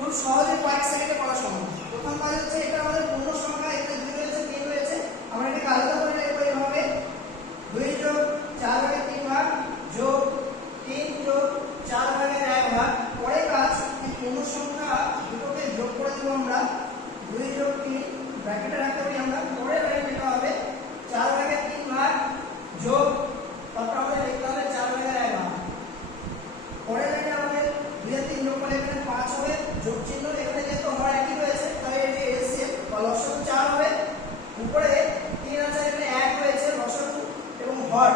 খুব সহজে কয়েক সেকেন্ডে করা সম্ভব। প্রথম কাজ হচ্ছে এটা আমাদের পূর্ণ সংখ্যা, এখানে 2 রয়েছে 3 রয়েছে, আমরা এটাকে আলাদা করে নেব এইভাবে 2 যোগ 4 ভাগের 3 ভাগ যোগ 3 যোগ 4 ভাগের 1 ভাগ। পরের কাজ এই পূর্ণ সংখ্যা দুটোকে যোগ করে দেব আমরা 2 যোগ 3 ব্র্যাকেটে রাখতে পারি আমরা। পরের লাইনে লিখতে হবে 4 ভাগের 3 ভাগ যোগ তারপর আমাদের লিখতে হবে 4 ভাগের 1 ভাগ। পরের লাইনে আমাদের 2 আর 3 যোগ করলে এখানে 5 হবে, যোগ চিহ্ন এখানে যেহেতু হর একই রয়েছে তাই এটি এলসিএম বা লসাগু 4 হবে। উপরে 3 আছে এখানে 1 রয়েছে লসাগু এবং হর